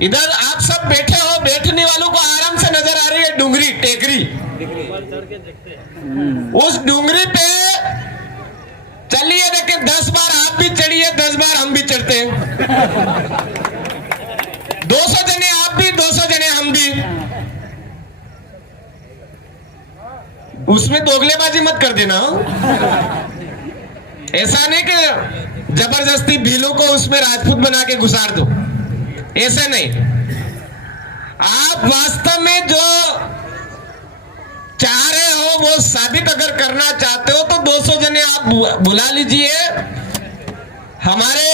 इधर आप सब बैठे हो, बैठने वालों को आराम से नजर आ रही है डूंगरी टेकरी। उस डूंगरी पे चलिए, देखिए 10 बार आप भी चढ़िए, 10 बार हम भी चढ़ते हैं। 200 जने आप भी, 200 जने हम भी। उसमें दोगलेबाजी मत कर देना। ऐसा नहीं कि जबरदस्ती भीलों को उसमें राजपूत बना के घुसार दो, ऐसा नहीं। आप वास्तव में जो चाह रहे हो वो साबित अगर करना चाहते हो तो 200 जने आप बुला लीजिए। हमारे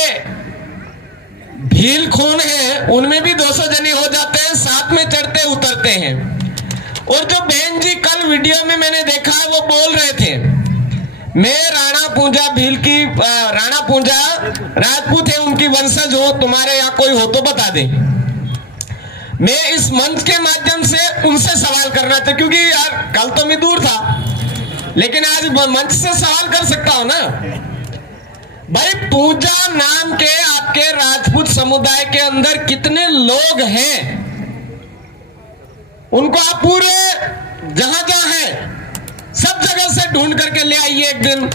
भील खून है, उनमें भी 200 जने हो जाते हैं, साथ में चढ़ते उतरते हैं। और जो बहन जी कल वीडियो में मैंने देखा है वो बोल रहे थे, मैं राणा पूंजा भील की, राणा पूंजा राजपूत है, उनकी वंशज हो, तुम्हारे यहाँ कोई हो तो बता दे। मैं इस मंच के माध्यम से उनसे सवाल करना था, क्योंकि यार कल तो मैं दूर था, लेकिन आज मंच से सवाल कर सकता हूं ना। भाई पूंजा नाम के आपके राजपूत समुदाय के अंदर कितने लोग हैं, उनको आप पूरे जहां जहां है सब जगह से ढूंढ करके ले आइए एक दिन।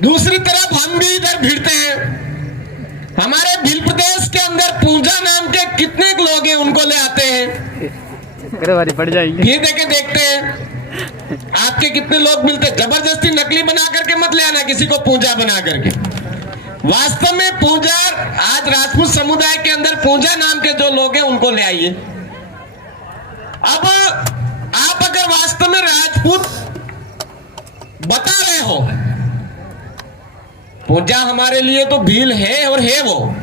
दूसरी तरफ हम भी इधर भिड़ते हैं, हमारे भील प्रदेश के अंदर पूंजा नाम के कितने लोग हैं, उनको ले आते हैं, पड़ जाएगी। ये देखे देखते हैं आपके कितने लोग मिलते। जबरदस्ती नकली बना करके मत ले आना किसी को पूंजा बना करके। वास्तव में पूंजा, आज राजपूत समुदाय के अंदर पूंजा नाम के जो लोग हैं उनको ले आइए। अब आप अगर वास्तव में राजपूत बता रहे हो, पूंजा हमारे लिए तो भील है और है वो,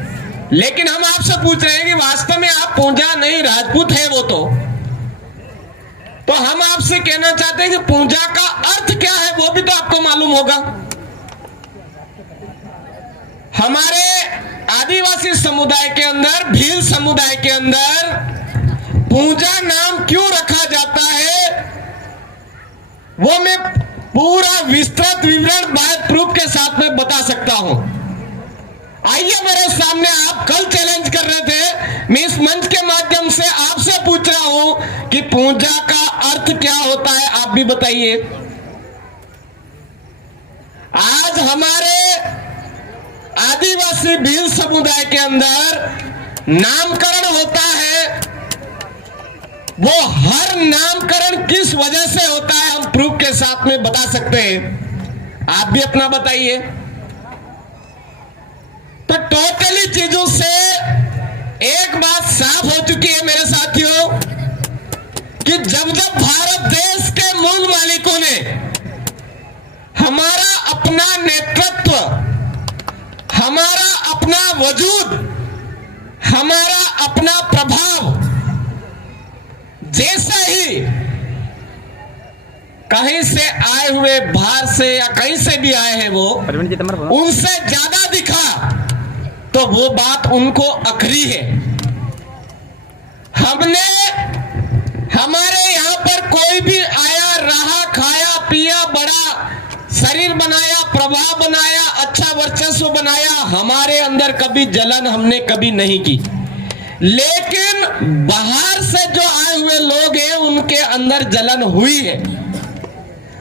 लेकिन हम आपसे पूछ रहे हैं कि वास्तव में आप पूंजा नहीं राजपूत है वो तो हम आपसे कहना चाहते हैं कि पूंजा का अर्थ क्या है वो भी तो आपको मालूम होगा। हमारे आदिवासी समुदाय के अंदर, भील समुदाय के अंदर पूंजा नाम क्यों रखा जाता है वो मैं पूरा विस्तृत विवरण बात प्रूफ के साथ में बता सकता हूं। आइए मेरे सामने, आप कल चैलेंज कर रहे थे, मैं इस मंच के माध्यम से आपसे पूछ रहा हूं कि पूंजा का अर्थ क्या होता है, आप भी बताइए। आज हमारे आदिवासी भील समुदाय के अंदर नामकरण होता है, वो हर नामकरण किस वजह से होता है हम प्रूफ के साथ में बता सकते हैं, आप भी अपना बताइए। तो टोटली चीजों से एक बात साफ हो चुकी है मेरे साथियों कि जब जब भारत देश के मूल मालिकों ने हमारा अपना नेतृत्व, हमारा अपना वजूद, हमारा अपना प्रभाव जैसा ही कहीं से आए हुए बाहर से या कहीं से भी आए हैं वो उनसे ज्यादा दिखा तो वो बात उनको अखरी है। हमने, हमारे यहां पर कोई भी आया, रहा, खाया, पिया, बड़ा, शरीर बनाया, प्रभाव बनाया, अच्छा वर्चस्व बनाया, हमारे अंदर कभी जलन हमने कभी नहीं की। लेकिन बाहर से जो आए हुए लोग हैं उनके अंदर जलन हुई है।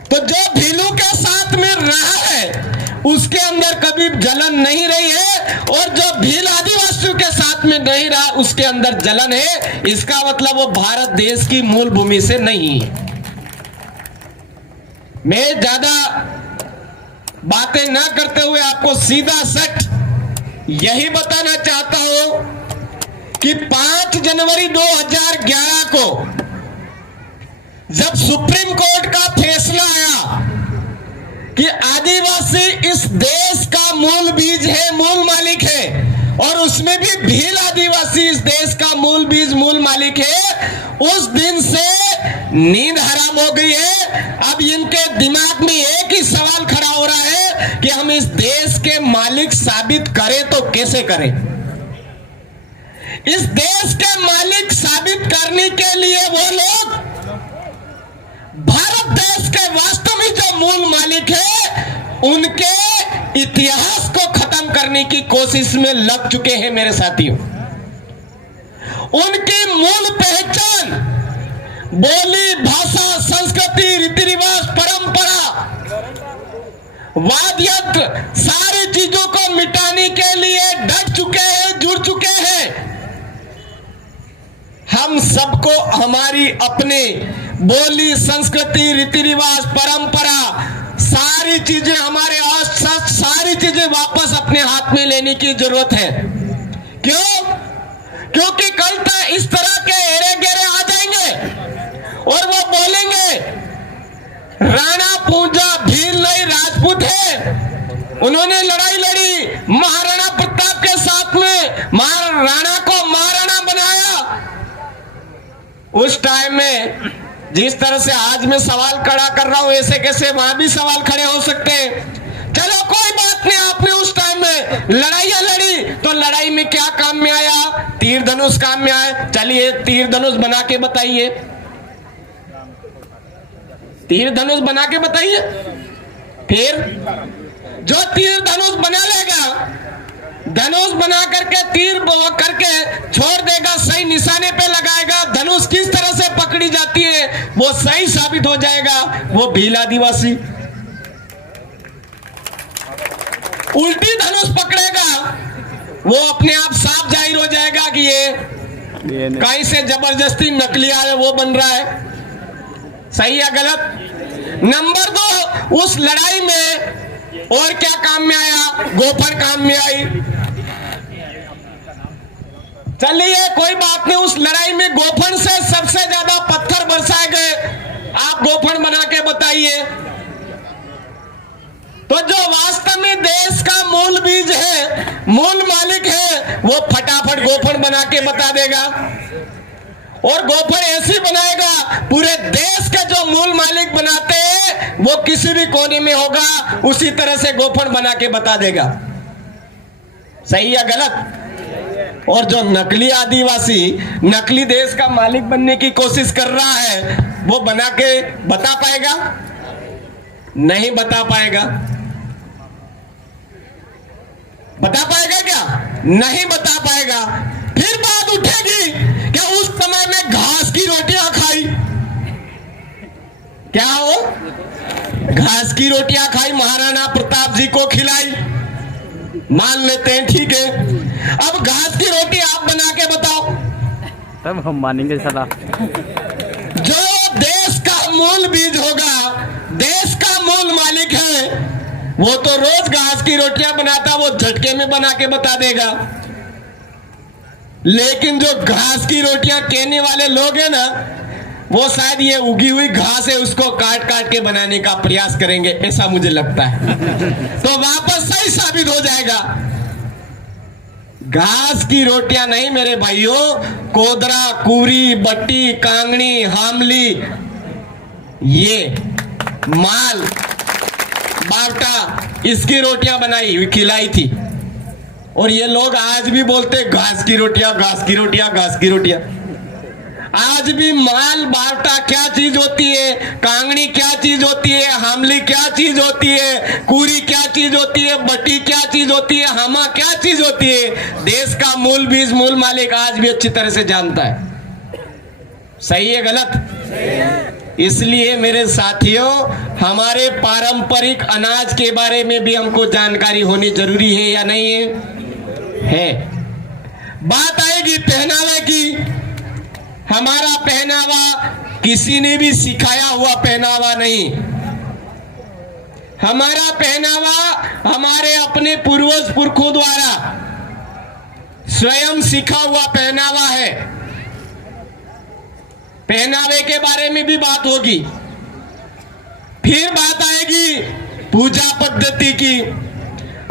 तो जो भीलू के साथ में रहा है उसके अंदर कभी जलन नहीं रही है, और जो भील आदिवासियों के साथ में नहीं रहा उसके अंदर जलन है। इसका मतलब वो भारत देश की मूल भूमि से नहीं है। मैं ज्यादा बातें ना करते हुए आपको सीधा सच यही बताना चाहता हूं कि 5 जनवरी 2011 को जब सुप्रीम कोर्ट का फैसला आया कि आदिवासी इस देश का मूल बीज है, मूल मालिक है, और उसमें भी भील आदिवासी इस देश का मूल बीज, मूल मालिक है, उस दिन से नींद हराम हो गई है। अब इनके दिमाग में एक ही सवाल खड़ा हो रहा है कि हम इस देश के मालिक साबित करें तो कैसे करें। इस देश के मालिक साबित करने के लिए वो लोग भारत देश के वास्तव में जो मूल मालिक है उनके इतिहास को खत्म करने की कोशिश में लग चुके हैं मेरे साथियों। उनकी मूल पहचान बोली, भाषा, संस्कृति, रीति रिवाज, परंपरा, वाद्य यंत्र, सारी चीजों को मिटाने के लिए डट चुके हैं, जुड़ चुके हैं। हम सबको हमारी अपने बोली, संस्कृति, रीति रिवाज, परंपरा, सारी चीजें हमारे आस-पास, सारी चीजें वापस अपने हाथ में लेने की जरूरत है। क्यों? क्योंकि कल तक इस तरह के एरे गेरे आ जाएंगे और वो बोलेंगे राणा पूंजा भील नहीं राजपूत है, उन्होंने लड़ाई लड़ी महाराणा प्रताप के साथ में, राणा को महाराणा बनाया। उस टाइम में जिस तरह से आज मैं सवाल खड़ा कर रहा हूं, ऐसे कैसे वहां भी सवाल खड़े हो सकते हैं। चलो कोई बात नहीं, आपने उस टाइम में लड़ाइयां लड़ी तो लड़ाई में क्या काम में आया? तीर धनुष काम में आया। चलिए तीर धनुष बना के बताइए, तीर धनुष बना के बताइए। फिर जो तीर धनुष बना लेगा, धनुष बना करके तीर करके छोड़ देगा, सही निशाने पे लगाएगा, धनुष किस तरह से पकड़ी जाती है वो सही साबित हो जाएगा, वो भील आदिवासी। उल्टी धनुष पकड़ेगा, वो अपने आप साफ जाहिर हो जाएगा कि ये कहीं से जबरदस्ती नकली है, वो बन रहा है। सही या गलत? नंबर 2, उस लड़ाई में और क्या काम में आया? गोफन काम में आई। चलिए कोई बात नहीं, उस लड़ाई में गोफन से सबसे ज्यादा पत्थर बरसाए गए, आप गोफन बना के बताइए। तो जो वास्तव में देश का मूल बीज है, मूल मालिक है, वो फटाफट गोफन बना के बता देगा। और गोफन ऐसी बनाएगा, पूरे देश के जो मूल मालिक बनाते हैं वो किसी भी कोने में होगा, उसी तरह से गोफन बना के बता देगा। सही या गलत? और जो नकली आदिवासी, नकली देश का मालिक बनने की कोशिश कर रहा है, वो बना के बता पाएगा? नहीं बता पाएगा। बता पाएगा क्या? नहीं बता पाएगा। फिर बात उठेगी कि उस समय में घास की रोटियां खाई। क्या हो? घास की रोटियां खाई, महाराणा प्रताप जी को खिलाई, मान लेते हैं, ठीक है। अब घास की रोटी आप बना के बताओ, तब हम मानेंगे सलाह। जो देश का मूल बीज होगा, देश का मूल मालिक है, वो तो रोज घास की रोटियां बनाता, वो झटके में बना के बता देगा। लेकिन जो घास की रोटियां कहने वाले लोग हैं ना, वो शायद ये उगी हुई घास है उसको काट काट के बनाने का प्रयास करेंगे, ऐसा मुझे लगता है। तो वापस सही साबित हो जाएगा। घास की रोटियां नहीं मेरे भाइयों, कोदरा, कुरी, बट्टी, कांगड़ी, हामली, ये माल बावटा, इसकी रोटियां बनाई खिलाई थी। और ये लोग आज भी बोलते घास की रोटियां, घास की रोटियां, घास की रोटियां। आज भी माल बावटा क्या चीज होती है, कांगड़ी क्या चीज होती है, हामली क्या चीज होती है, कुरी क्या चीज होती है, बट्टी क्या चीज होती है, हामा क्या चीज होती है, देश का मूल बीज, मूल मालिक आज भी अच्छी तरह से जानता है। सही है गलत? इसलिए मेरे साथियों, हमारे पारंपरिक अनाज के बारे में भी हमको जानकारी होनी जरूरी है या नहीं है? बात आएगी पहनावे की। हमारा पहनावा किसी ने भी सिखाया हुआ पहनावा नहीं। हमारा पहनावा हमारे अपने पूर्वज पुरखों द्वारा स्वयं सीखा हुआ पहनावा है। पहनावे के बारे में भी बात होगी। फिर बात आएगी पूजा पद्धति की।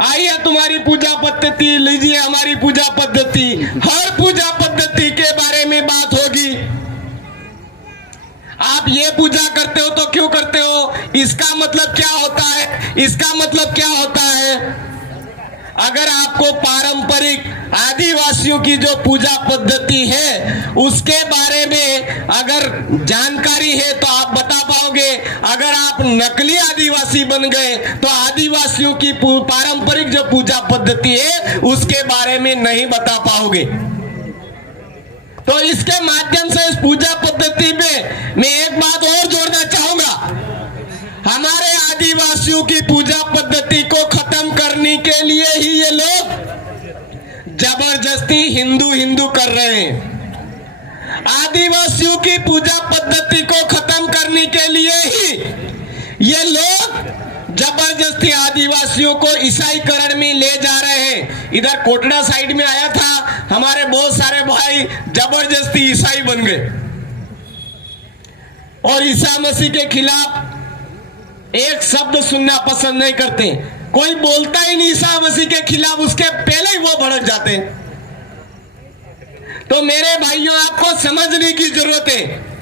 आइए तुम्हारी पूजा पद्धति लीजिए, हमारी पूजा पद्धति, हर पूजा पद्धति के बारे में बात होगी। आप ये पूजा करते हो तो क्यों करते हो, इसका मतलब क्या होता है, इसका मतलब क्या होता है। अगर आपको पारंपरिक आदिवासियों की जो पूजा पद्धति है उसके बारे में अगर जानकारी है तो आप बता पाओगे। अगर आप नकली आदिवासी बन गए तो आदिवासियों की पारंपरिक जो पूजा पद्धति है उसके बारे में नहीं बता पाओगे। तो इसके माध्यम से इस पूजा पद्धति में मैं एक बात और जोड़ना चाहूंगा। हमारे आदिवासियों की पूजा पद्धति को खत्म करने के लिए ही ये लोग जबरदस्ती हिंदू हिंदू कर रहे हैं। आदिवासियों की पूजा पद्धति को खत्म करने के लिए ही ये लोग जबरदस्ती आदिवासियों को ईसाईकरण में ले जा रहे हैं। इधर कोटड़ा साइड में आया था, हमारे बहुत सारे भाई जबरदस्ती ईसाई बन गए और ईसा मसीह के खिलाफ एक शब्द सुनना पसंद नहीं करते। कोई बोलता ही नहीं ईसा मसीह के खिलाफ, उसके पहले ही वो भड़क जाते हैं। तो मेरे भाइयों, आपको समझने की जरूरत है,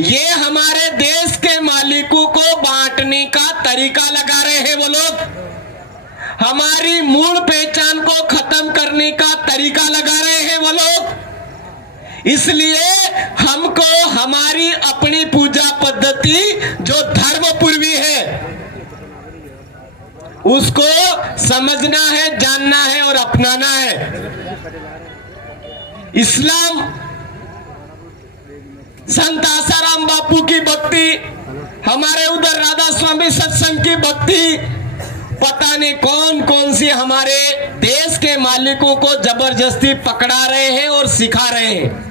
ये हमारे देश के मालिकों को बांटने का तरीका लगा रहे हैं वो लोग। हमारी मूल पहचान को खत्म करने का तरीका लगा रहे हैं वो लोग। इसलिए हमको हमारी अपनी पूजा पद्धति जो धर्मपूर्वी है उसको समझना है, जानना है और अपनाना है। इस्लाम संत आसाराम बापू की भक्ति, हमारे उधर राधा स्वामी सत्संग की भक्ति, पता नहीं कौन कौन सी हमारे देश के मालिकों को जबरदस्ती पकड़ा रहे हैं और सिखा रहे हैं।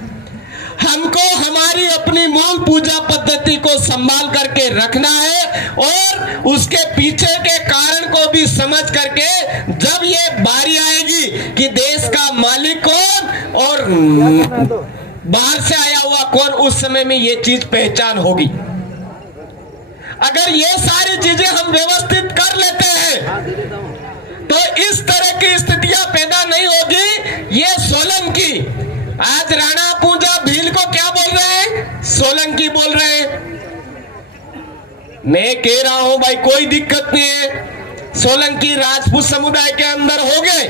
हमको हमारी अपनी मूल पूजा पद्धति को संभाल करके रखना है और उसके पीछे के कारण को भी समझ करके जब ये बारी आएगी कि देश का मालिक कौन और बाहर से आया हुआ कौन, उस समय में ये चीज पहचान होगी। अगर ये सारी चीजें हम व्यवस्थित कर लेते हैं तो इस तरह की स्थितियां पैदा नहीं होगी। ये सोलंकी, आज राणा पूजा भील को क्या बोल रहे हैं? सोलंकी बोल रहे हैं। मैं कह रहा हूं भाई, कोई दिक्कत नहीं है, सोलंकी राजपूत समुदाय के अंदर हो गए,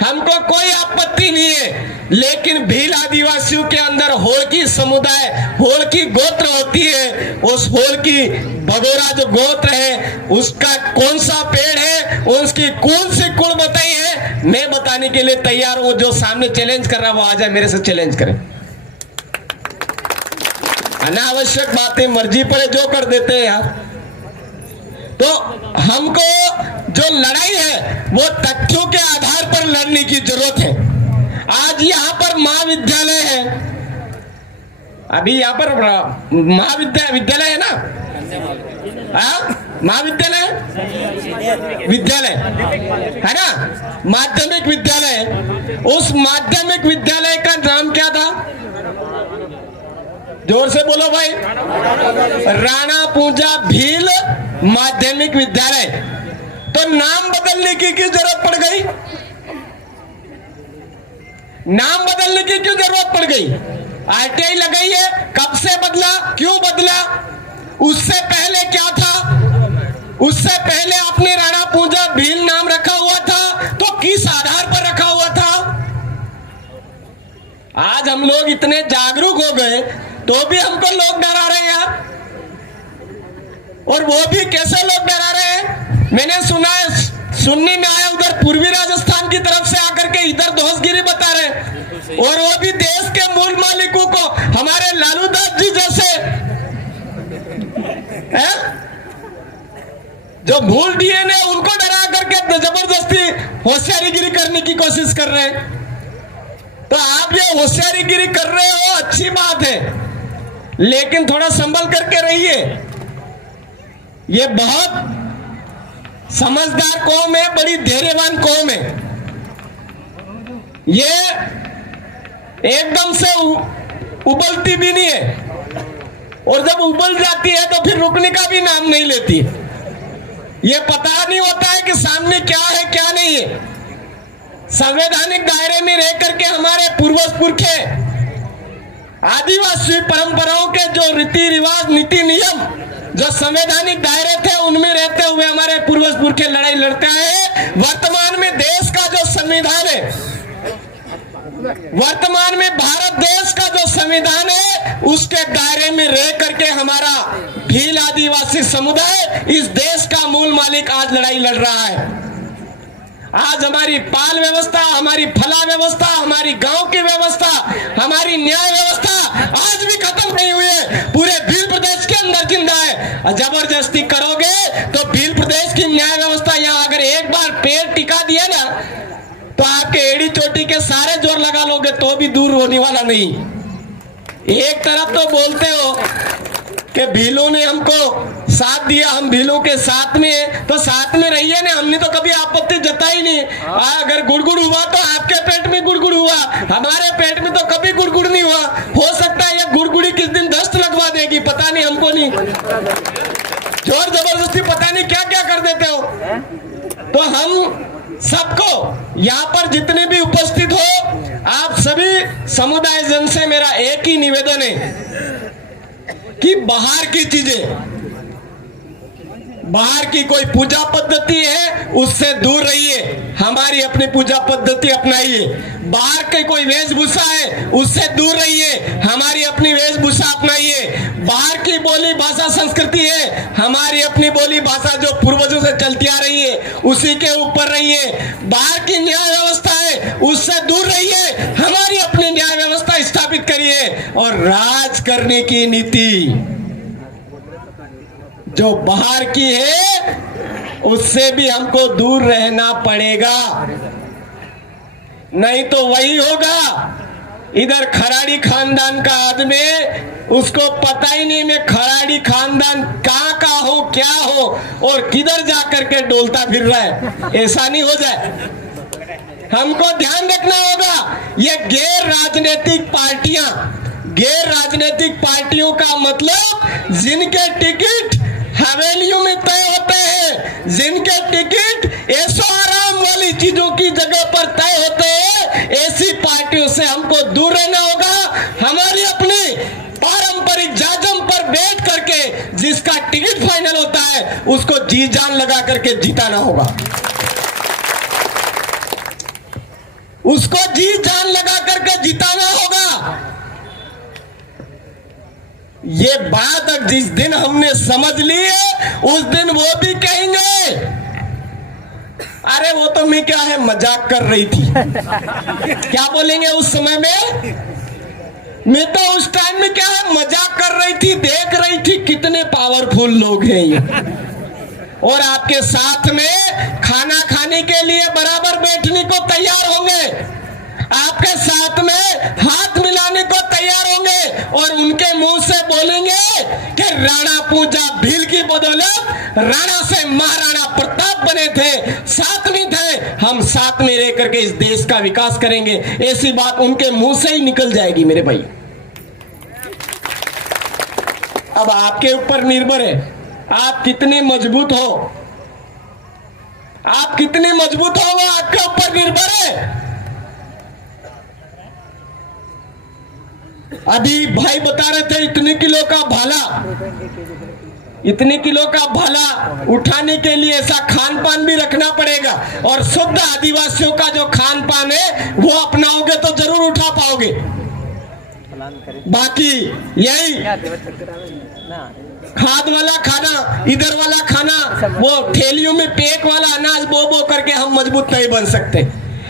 हमको कोई आपत्ति नहीं है। लेकिन भील आदिवासियों के अंदर होलकी समुदाय, होलकी गोत्र होती है, उस होलकी भगोरा जो गोत्र है उसका कौन सा पेड़ है, उसकी कौन सी कुल बताई है, मैं बताने के लिए तैयार हूं। जो सामने चैलेंज कर रहा है वो आ जाए, मेरे से चैलेंज करे। अनावश्यक बातें मर्जी पर जो कर देते हैं यार। तो हमको जो लड़ाई है वो तथ्यों के आधार पर लड़ने की जरूरत है। आज यहाँ पर महाविद्यालय है, अभी यहाँ पर विद्यालय है ना, महाविद्यालय विद्यालय है ना, माध्यमिक विद्यालय। उस माध्यमिक विद्यालय का नाम क्या था? जोर से बोलो भाई। राणा पूजा भील माध्यमिक विद्यालय। तो नाम बदलने की क्यों जरूरत पड़ गई? नाम बदलने की क्यों जरूरत पड़ गई? आरटीआई लगाई है, कब से बदला, क्यों बदला? उससे पहले क्या था? उससे पहले आपने राणा पूजा भील नाम रखा हुआ था, तो किस आधार पर रखा हुआ था? आज हम लोग इतने जागरूक हो गए तो भी हमको लोग डरा रहे हैं यार। और वो भी कैसे लोग डरा रहे हैं? मैंने सुना है, सुनने में आया, उधर पूर्वी राजस्थान की तरफ से आकर के इधर दोस्तगिरी बता रहे, और वो भी देश के मूल मालिकों को, हमारे लालू दास जी जैसे है? जो भूल डीएनए, उनको डरा करके जबरदस्ती होशियारीगिरी करने की कोशिश कर रहे हैं। तो आप ये होशियारीगिरी कर रहे हो, अच्छी बात है, लेकिन थोड़ा संभल करके रहिए। ये बहुत समझदार कौम है, बड़ी धैर्यवान कौम है। ये एकदम से उबलती भी नहीं है, और जब उबल जाती है तो फिर रुकने का भी नाम नहीं लेती। ये पता नहीं होता है कि सामने क्या है क्या नहीं है। संवैधानिक दायरे में रह करके हमारे पूर्वज पुरखे आदिवासी परंपराओं के जो रीति रिवाज, नीति नियम जो संवैधानिक दायरे थे, उनमें रहते हुए हमारे पूर्वज पुरखे लड़ाई लड़ते हैं। वर्तमान में देश का जो संविधान है, वर्तमान में भारत देश का जो संविधान है, उसके दायरे में रह करके हमारा भील आदिवासी समुदाय इस देश का मूल मालिक आज लड़ाई लड़ रहा है। आज हमारी पाल व्यवस्था, हमारी फला व्यवस्था, हमारी गांव की व्यवस्था, हमारी न्याय व्यवस्था आज भी खत्म नहीं हुई है, पूरे भील प्रदेश के अंदर जिंदा है। जबरदस्ती करोगे तो भील प्रदेश की न्याय व्यवस्था यहाँ अगर एक बार पैर टिका दिया ना तो आपके एड़ी चोटी के सारे जोर लगा लोगे तो भी दूर होने वाला नहीं। एक तरफ तो बोलते हो कि भीलों ने हमको साथ दिया, हम भीलों के साथ में है, तो साथ में रहिए ना, हमने तो कभी आपत्ति जताई नहीं। अगर गुड़गुड़ हुआ तो आपके पेट में गुड़गुड़ हुआ, हमारे पेट में तो कभी गुड़गुड़ नहीं हुआ। हो सकता है ये गुड़गुड़ी किस दिन दस्त लगवा देगी, पता नहीं, हमको नहीं, जोर जबरदस्ती पता नहीं क्या क्या कर देते हो। तो हम सबको यहाँ पर जितने भी उपस्थित हो, आप सभी समुदाय जन से मेरा एक ही निवेदन है कि बाहर की चीजें, बाहर की कोई पूजा पद्धति है उससे दूर रहिए, हमारी अपनी पूजा पद्धति अपनाइए। बाहर के कोई वेशभूषा है उससे दूर रहिए, हमारी अपनी वेशभूषा अपनाइए। बाहर की बोली भाषा संस्कृति है, हमारी अपनी बोली भाषा जो पूर्वजों से चलती आ रही है उसी के ऊपर रहिए। बाहर की न्याय व्यवस्था है उससे दूर रहिए, हमारी अपनी न्याय व्यवस्था स्थापित करिए। और राज करने की नीति जो बाहर की है उससे भी हमको दूर रहना पड़ेगा, नहीं तो वही होगा। इधर खराड़ी खानदान का आदमी, उसको पता ही नहीं मैं खराड़ी खानदान कहाँ का हो, क्या हो और किधर जा करके डोलता फिर रहा है, ऐसा नहीं हो जाए। हमको ध्यान रखना होगा। ये गैर राजनीतिक पार्टियां, गैर राजनीतिक पार्टियों का मतलब जिनके टिकट हवेलियों में तय होते हैं, जिनके टिकट ऐशो आराम वाली चीजों की जगह पर तय होते हैं, ऐसी पार्टियों से हमको दूर रहना होगा। हमारी अपनी पारंपरिक जाजम पर बैठ करके जिसका टिकट फाइनल होता है उसको जी जान लगा करके जिताना होगा, उसको जी जान लगा करके जिताना होगा। ये बात जिस दिन हमने समझ ली है उस दिन वो भी कहेंगे अरे वो तो मैं क्या है मजाक कर रही थी। क्या बोलेंगे उस समय में, मैं तो उस टाइम में क्या है मजाक कर रही थी, देख रही थी कितने पावरफुल लोग हैं ये, और आपके साथ में खाना खाने के लिए बराबर बैठने को तैयार होंगे, आपके साथ में हाथ मिलाने को तैयार होंगे और उनके मुंह से बोलेंगे कि राणा पूजा भील की बदौलत राणा से महाराणा प्रताप बने थे, साथ में थे, हम साथ में रह करके इस देश का विकास करेंगे। ऐसी बात उनके मुंह से ही निकल जाएगी मेरे भाई। अब आपके ऊपर निर्भर है आप कितने मजबूत हो, आप कितने मजबूत हो वो आपके ऊपर निर्भर है। अभी भाई बता रहे थे इतने किलो का भाला, इतने किलो का भाला उठाने के लिए ऐसा खान पान भी रखना पड़ेगा, और शुद्ध आदिवासियों का जो खान पान है वो अपनाओगे तो जरूर उठा पाओगे। बाकी यही खाद वाला खाना, इधर वाला खाना, वो ठेलियों में पैक वाला अनाज बो बो करके हम मजबूत नहीं बन सकते।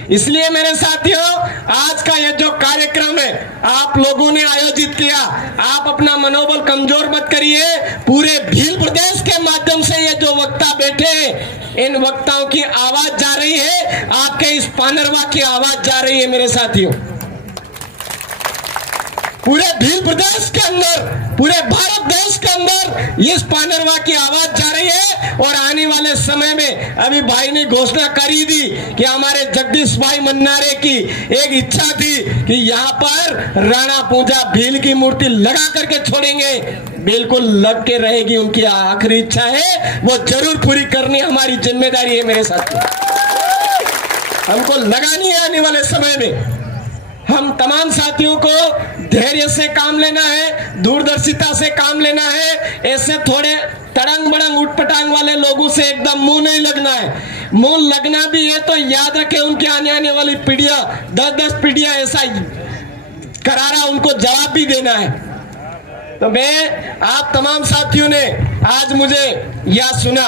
इसलिए मेरे साथियों आज का ये जो कार्यक्रम है आप लोगों ने आयोजित किया, आप अपना मनोबल कमजोर मत करिए। पूरे भील प्रदेश के माध्यम से ये जो वक्ता बैठे हैं इन वक्ताओं की आवाज जा रही है, आपके इस पानरवा की आवाज जा रही है मेरे साथियों। पूरे भील प्रदेश के अंदर, पूरे भारत देश के अंदर इस पानरवा की आवाज जा रही है। और आने वाले समय में अभी भाई ने घोषणा करी थी कि हमारे जगदीश भाई मन्नारे की एक इच्छा थी कि यहाँ पर राणा पूजा भील की मूर्ति लगा करके छोड़ेंगे, बिल्कुल लग के रहेगी। उनकी आखिरी इच्छा है, वो जरूर पूरी करनी हमारी जिम्मेदारी है मेरे साथ। हमको लगानी है आने वाले समय में। हम तमाम साथियों को धैर्य से काम लेना है, दूरदर्शिता से काम लेना है। ऐसे थोड़े तड़ंग बड़ंग उठपटांग वाले लोगों से एकदम मुंह नहीं लगना है। मुंह लगना भी है तो याद रखें उनकी आने वाली पीढ़ियां, 10-10 पीढ़ियां ऐसा करारा उनको जवाब भी देना है। तो मैं आप तमाम साथियों ने आज मुझे यह सुना,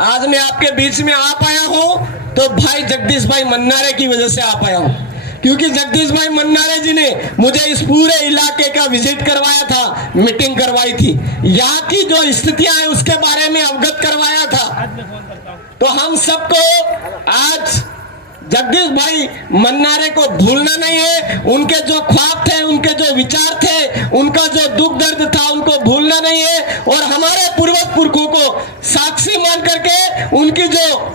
आज मैं आपके बीच में आ पाया हूं तो भाई जगदीश भाई मन्नारे की वजह से आ पाया हूँ, क्योंकि जगदीश भाई मन्नारे जी ने मुझे इस पूरे इलाके का विजिट करवाया था, मीटिंग करवाई थी, यहाँ की जो स्थितियां हैं उसके बारे में अवगत करवाया था। तो हम सबको आज जगदीश भाई मन्नारे को भूलना नहीं है। उनके जो ख्वाब थे, उनके जो विचार थे, उनका जो दुख दर्द था, उनको भूलना नहीं है। और हमारे पूर्वज पुरखों को साक्षी मान करके उनकी जो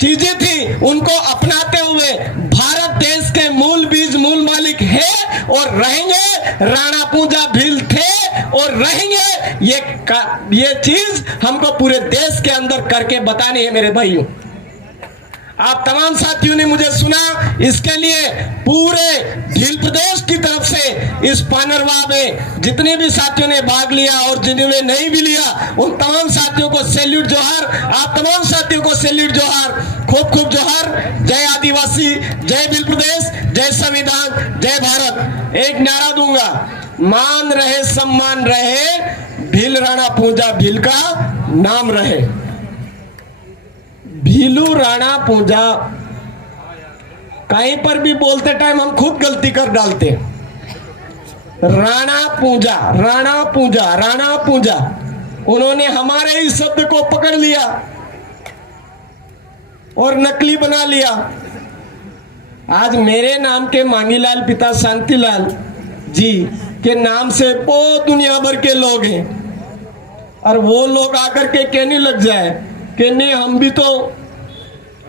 चीजें थी उनको अपनाते हुए भारत देश के मूल बीज मूल मालिक है और रहेंगे। राणा पूंजा भील थे और रहेंगे। ये चीज हमको पूरे देश के अंदर करके बतानी है मेरे भाइयों। आप तमाम साथियों ने मुझे सुना, इसके लिए पूरे भील प्रदेश की तरफ से इस पानरवा में जितने भी साथियों ने भाग लिया और जिन्होंने नहीं भी लिया, उन तमाम साथियों को सैल्यूट जोहार। आप तमाम साथियों को सैल्यूट जोहार, खूब खूब जोहार। जय आदिवासी, जय भील प्रदेश, जय संविधान, जय भारत। एक नारा दूंगा, मान रहे सम्मान रहे, भील राणा पूंजा भील का नाम रहे। भीलू राणा पूंजा, कहीं पर भी बोलते टाइम हम खुद गलती कर डालते। राणा पूंजा, राणा पूंजा, राणा पूंजा, उन्होंने हमारे इस शब्द को पकड़ लिया और नकली बना लिया। आज मेरे नाम के मांगीलाल पिता शांतिलाल जी के नाम से बहुत दुनिया भर के लोग हैं, और वो लोग आकर के कहने लग जाए कि नहीं हम भी तो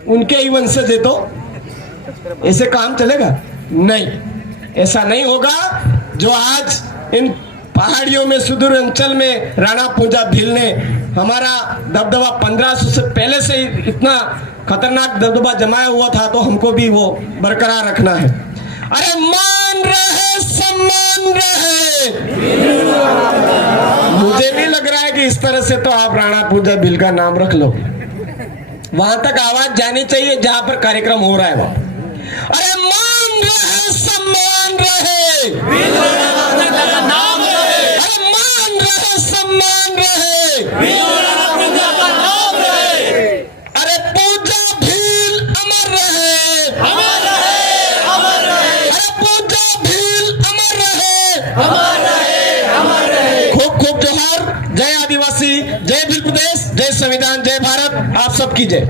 उनके ही वंशज है, तो ऐसे काम चलेगा? नहीं, ऐसा नहीं होगा। जो आज इन पहाड़ियों में सुदूर अंचल में राणा पूंजा भील ने हमारा दबदबा 1500 से पहले से ही इतना खतरनाक दबदबा जमाया हुआ था, तो हमको भी वो बरकरार रखना है। अरे मान रहे सम्मान रहे। मुझे नहीं लग रहा है कि इस तरह से तो आप राणा पूंजा भील का नाम रख लो। वहां तक आवाज जानी चाहिए जहां पर कार्यक्रम हो रहा है वहां। अरे मान रहे सम्मान रहे, अरे मान रहे सम्मान रहे, अरे पूजा भील अमर रहे, अरे पूजा भील अमर रहे। खूब खूब जोहार। जय आदिवासी, जय भील प्रदेश, जय संविधान, जय भारत। आप सबकी जय।